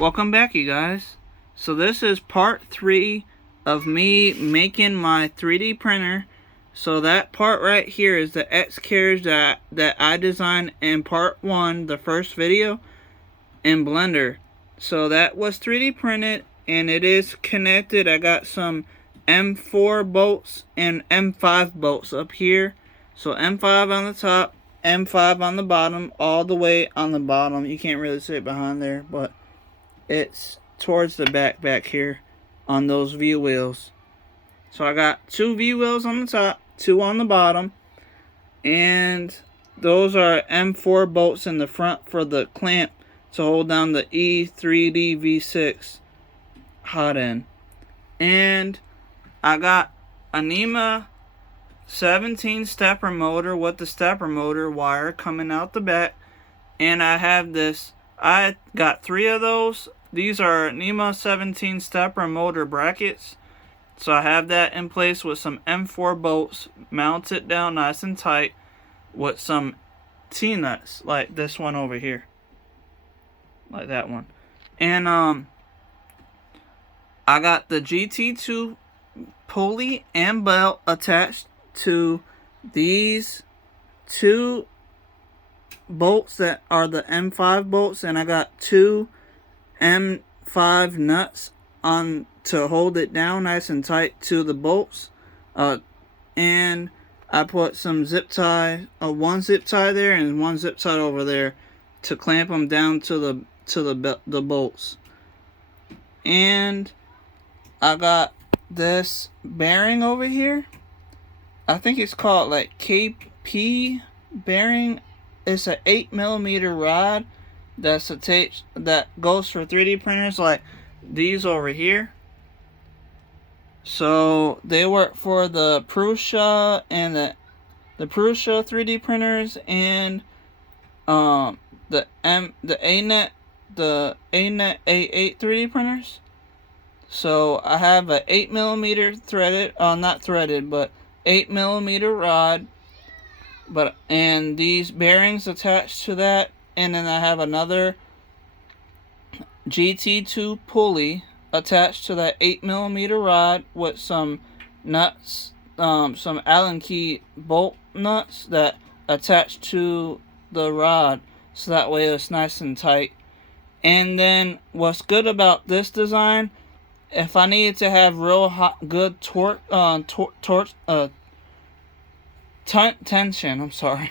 Welcome back, you guys. So this is part 3 of me making my 3D printer. So that part right here is the X carriage that I designed in part 1, the first video, in Blender. So that was 3D printed and it is connected. I got some M4 bolts and M5 bolts up here. So M5 on the top, M5 on the bottom, all the way on the bottom. You can't really see it behind there, but it's towards the back here on those view wheels. So I got 2 view wheels on the top, 2 on the bottom, and those are M4 bolts in the front for the clamp to hold down the E3D V6 hot end. And I got a NEMA 17 stepper motor with the stepper motor wire coming out the back, and I have this. I got 3 of those. These are NEMA 17 stepper motor brackets. So I have that in place with some M4 bolts mounted down nice and tight with some T-nuts like this one over here. Like that one. And I got the GT2 pulley and belt attached to these 2 bolts that are the M5 bolts, and I got 2 M5 nuts on to hold it down nice and tight to the bolts, and I put some zip tie, one zip tie there and one zip tie over there to clamp them down to the bolts. And I got this bearing over here. I think it's called like KP bearing. It's an 8mm rod that's attached, that goes for 3D printers like these over here. So they work for the Prusa and the Prusa 3D printers and the ANET A8 3D printers. So I have a 8mm threaded, not threaded, but 8mm rod, and these bearings attached to that. And then I have another GT2 pulley attached to that 8mm rod with some nuts, some Allen key bolt nuts that attach to the rod, so that way it's nice and tight. And then what's good about this design, if I needed to have real good tension, I'm sorry.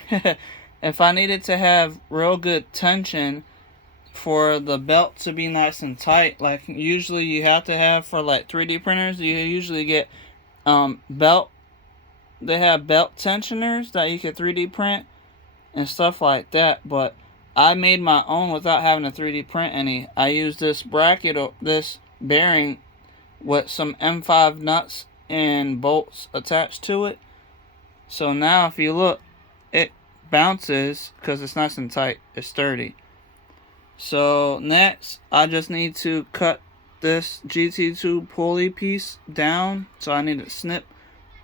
If I needed to have real good tension for the belt to be nice and tight, like usually you have to have for like 3D printers, you usually get belt. They have belt tensioners that you can 3D print and stuff like that. But I made my own without having to 3D print any. I used this bracket, this bearing, with some M5 nuts and bolts attached to it. So now if you look, it bounces because it's nice and tight. It's sturdy. So next, I just need to cut this GT2 pulley piece down. So I need to snip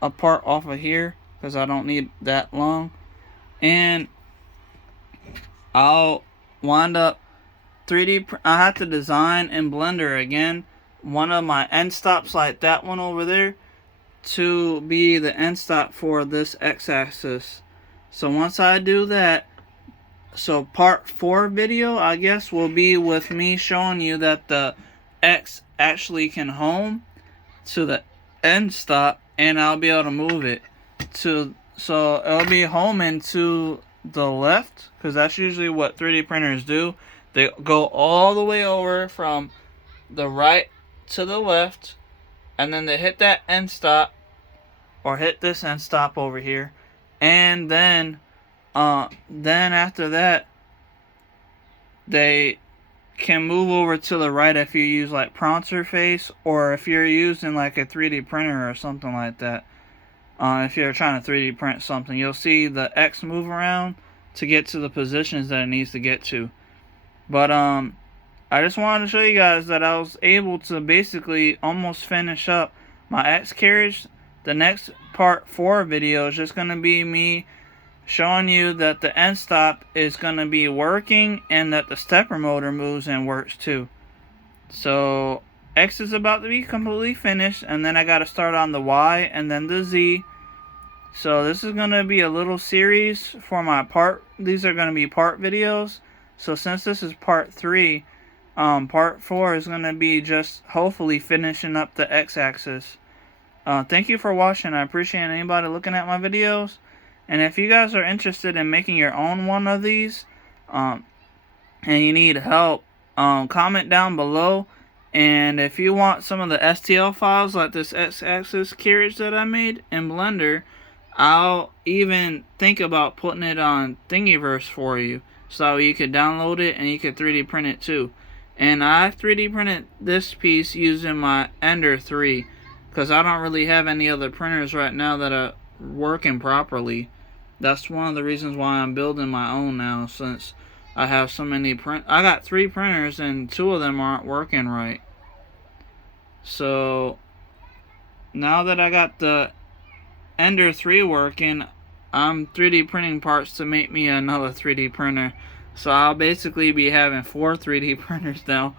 a part off of here because I don't need that long. And I'll wind up I have to design in Blender again one of my end stops like that one over there to be the end stop for this X-axis. So once I do that, so part 4 video, I guess, will be with me showing you that the X actually can home to the end stop, and I'll be able to move it to, so it'll be homing to the left, because that's usually what 3D printers do. They go all the way over from the right to the left, and then they hit that end stop, or hit this end stop over here, and then after that they can move over to the right if you use like Pronto Face, or if you're using like a 3D printer or something like that. If you're trying to 3D print something, you'll see the X move around to get to the positions that it needs to get to. But I just wanted to show you guys that I was able to basically almost finish up my X carriage. The next part 4 video is just going to be me showing you that the end stop is going to be working and that the stepper motor moves and works too. So X is about to be completely finished, and then I got to start on the Y and then the Z. So this is going to be a little series for my part. These are going to be part videos. So since this is part 3, part 4 is going to be just hopefully finishing up the X-axis. Thank you for watching. I appreciate anybody looking at my videos. And if you guys are interested in making your own one of these, and you need help, comment down below. And if you want some of the STL files like this X-axis carriage that I made in Blender, I'll even think about putting it on Thingiverse for you, so you could download it and you could 3D print it too. And I 3D printed this piece using my Ender 3, because I don't really have any other printers right now that are working properly. That's one of the reasons why I'm building my own now, since I have so many I got 3 printers and 2 of them aren't working right. So now that I got the Ender 3 working, I'm 3D printing parts to make me another 3D printer. So I'll basically be having 4 3D printers now,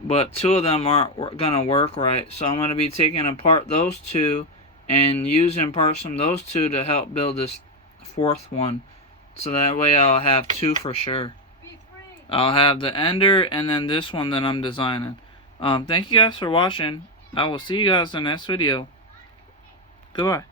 but 2 of them aren't gonna work right. So I'm gonna be taking apart those 2 and using parts from those 2 to help build this 4th one. So that way I'll have 2 for sure. I'll have the Ender and then this one that I'm designing. Thank you guys for watching. I will see you guys in the next video. Goodbye.